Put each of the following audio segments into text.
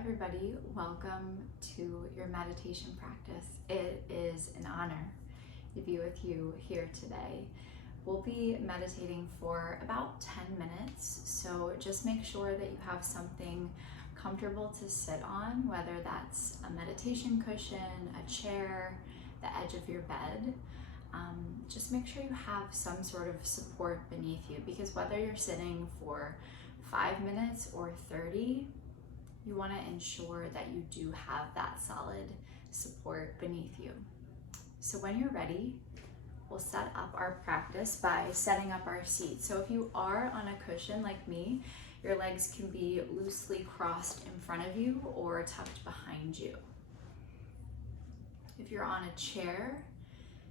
everybody. Welcome to your meditation practice. It is an honor to be with you here today. We'll be meditating for about 10 minutes, so just make sure that you have something comfortable to sit on, whether that's a meditation cushion, a chair, the edge of your bed. Just make sure you have some sort of support beneath you, because whether you're sitting for 5 minutes or 30, you want to ensure that you do have that solid support beneath you. So when you're ready, we'll set up our practice by setting up our seat. So if you are on a cushion like me, your legs can be loosely crossed in front of you or tucked behind you. If you're on a chair,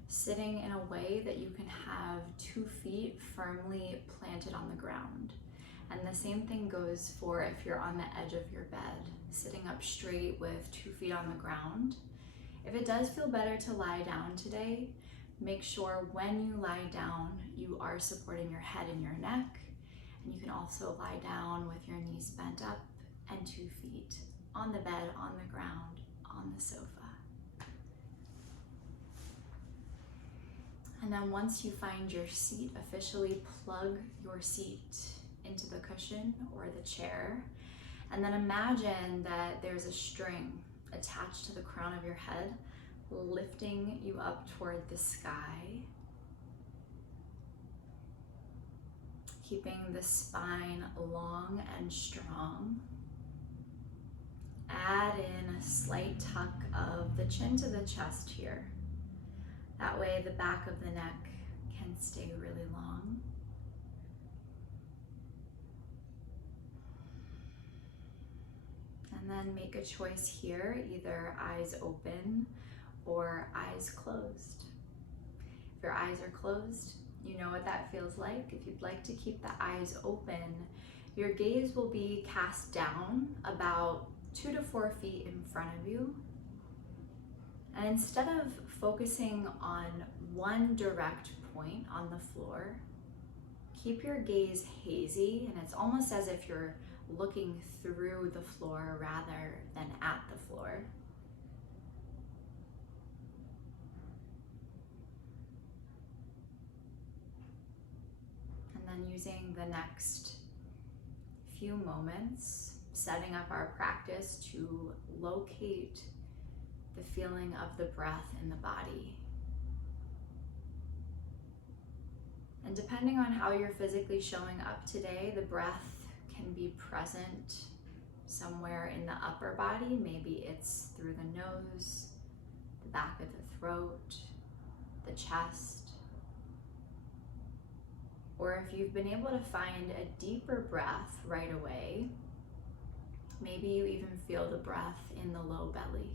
sitting in a way that you can have 2 feet firmly planted on the ground. And the same thing goes for if you're on the edge of your bed, sitting up straight with 2 feet on the ground. If it does feel better to lie down today, make sure when you lie down, you are supporting your head and your neck. And you can also lie down with your knees bent up and 2 feet on the bed, on the ground, on the sofa. And then once you find your seat, officially plug your seat into the cushion or the chair. And then imagine that there's a string attached to the crown of your head, lifting you up toward the sky. Keeping the spine long and strong. Add in a slight tuck of the chin to the chest here. That way the back of the neck can stay really long. And then make a choice here, either eyes open or eyes closed. If your eyes are closed, you know what that feels like. If you'd like to keep the eyes open, your gaze will be cast down about 2 to 4 feet in front of you. And instead of focusing on one direct point on the floor, keep your gaze hazy, and it's almost as if you're looking through the floor rather than at the floor. And then using the next few moments, setting up our practice to locate the feeling of the breath in the body. And depending on how you're physically showing up today, the breath can be present somewhere in the upper body. Maybe it's through the nose, the back of the throat, the chest. Or if you've been able to find a deeper breath right away, maybe you even feel the breath in the low belly.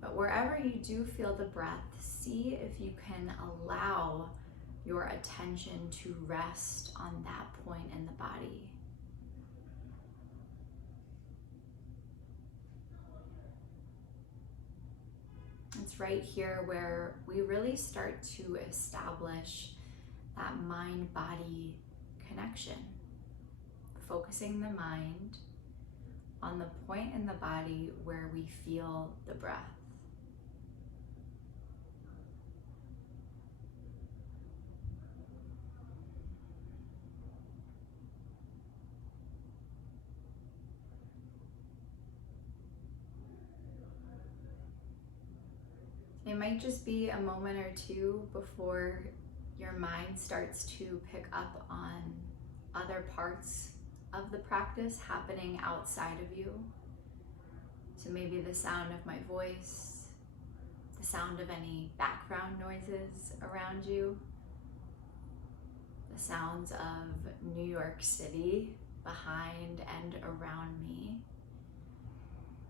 But wherever you do feel the breath, see if you can allow your attention to rest on that point in the body. It's right here where we really start to establish that mind-body connection, focusing the mind on the point in the body where we feel the breath. It might just be a moment or two before your mind starts to pick up on other parts of the practice happening outside of you. So maybe the sound of my voice, the sound of any background noises around you, the sounds of New York City behind and around me.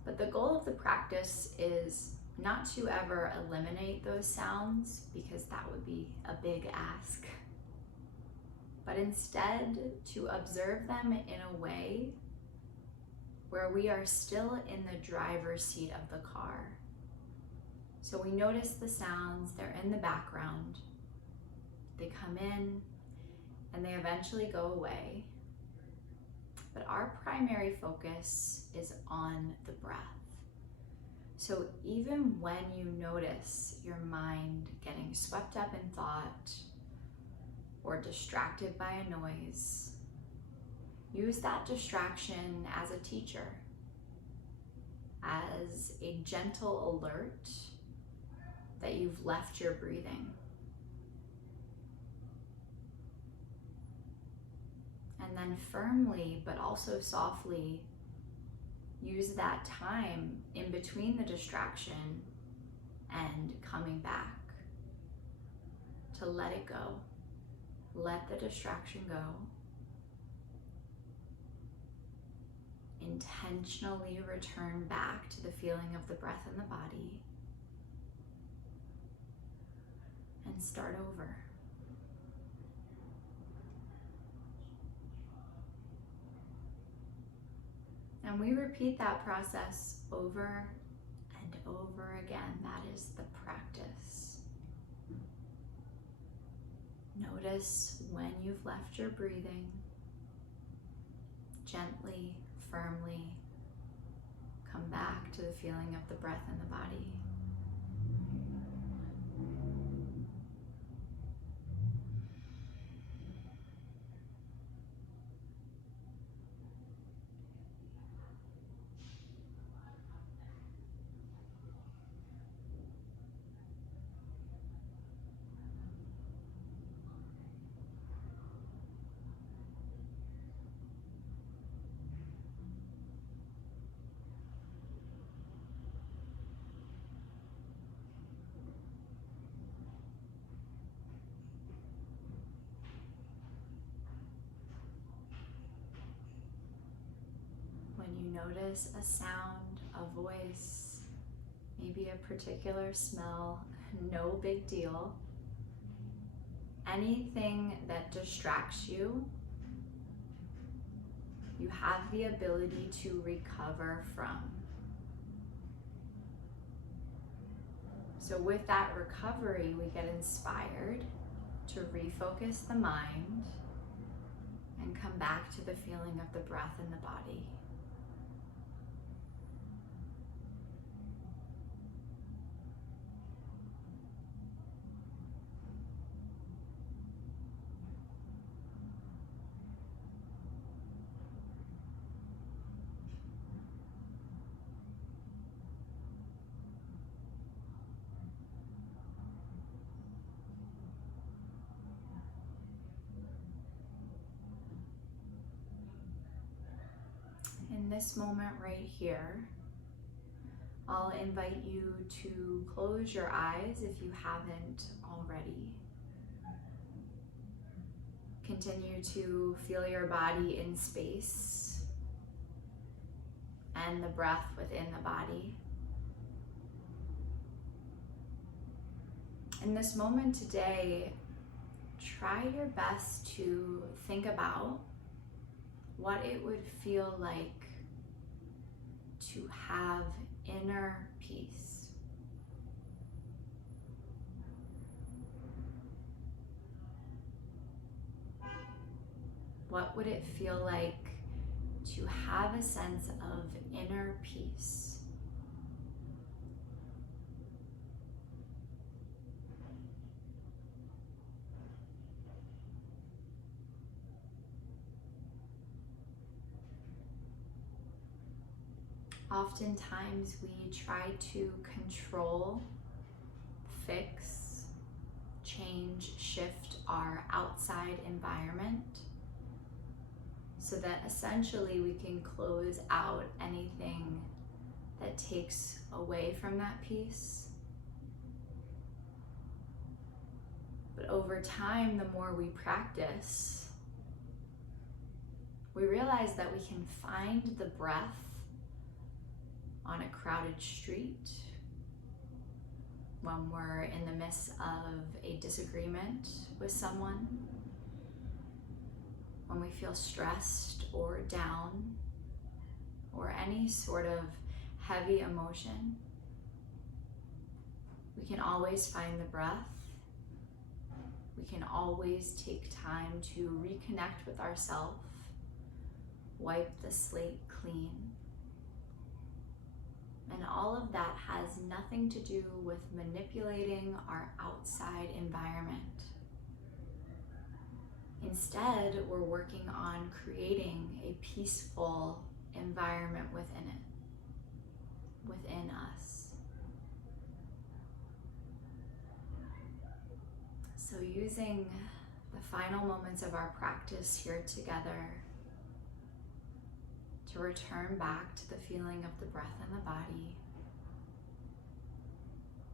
But the goal of the practice is not to ever eliminate those sounds, because that would be a big ask, but instead to observe them in a way where we are still in the driver's seat of the car. So we notice the sounds, they're in the background, they come in, and they eventually go away. But our primary focus is on the breath. So even when you notice your mind getting swept up in thought or distracted by a noise, use that distraction as a teacher, as a gentle alert that you've left your breathing. And then firmly, but also softly, use that time in between the distraction and coming back to let it go. Let the distraction go. Intentionally return back to the feeling of the breath in the body and start over. And we repeat that process over and over again. That is the practice. Notice when you've left your breathing. Gently, firmly come back to the feeling of the breath in the body. When you notice a sound, a voice, maybe a particular smell, no big deal. Anything that distracts you, you have the ability to recover from. So with that recovery, we get inspired to refocus the mind and come back to the feeling of the breath in the body. In this moment right here, I'll invite you to close your eyes if you haven't already. Continue to feel your body in space and the breath within the body. In this moment today, try your best to think about what it would feel like to have inner peace. What would it feel like to have a sense of inner peace? Oftentimes we try to control, fix, change, shift our outside environment so that essentially we can close out anything that takes away from that peace. But over time, the more we practice, we realize that we can find the breath on a crowded street, when we're in the midst of a disagreement with someone, when we feel stressed or down, or any sort of heavy emotion. We can always find the breath We can always take time to reconnect with ourselves, wipe the slate clean. And all of that has nothing to do with manipulating our outside environment. Instead, we're working on creating a peaceful environment within us. So using the final moments of our practice here together to return back to the feeling of the breath in the body.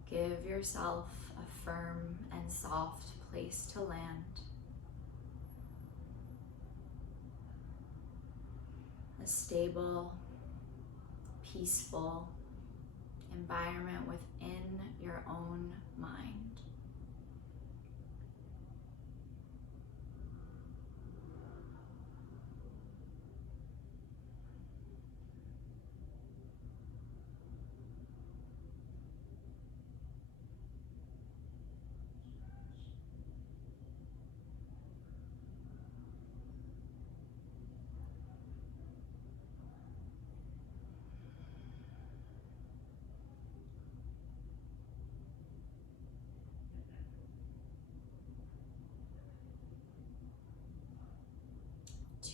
Give yourself a firm and soft place to land. A stable, peaceful environment within your own mind.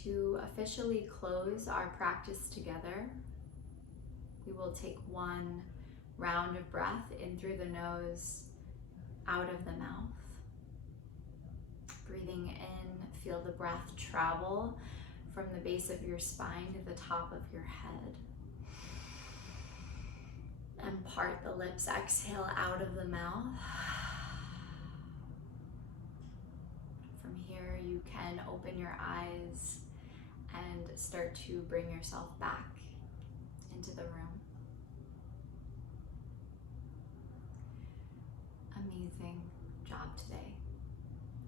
To officially close our practice together, we will take one round of breath in through the nose, out of the mouth. Breathing in, feel the breath travel from the base of your spine to the top of your head. And part the lips, exhale out of the mouth. From here, you can open your eyes and start to bring yourself back into the room. Amazing job today.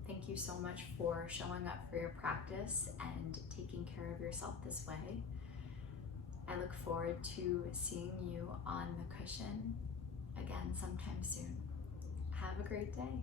Thank you so much for showing up for your practice and taking care of yourself this way. I look forward to seeing you on the cushion again sometime soon. Have a great day.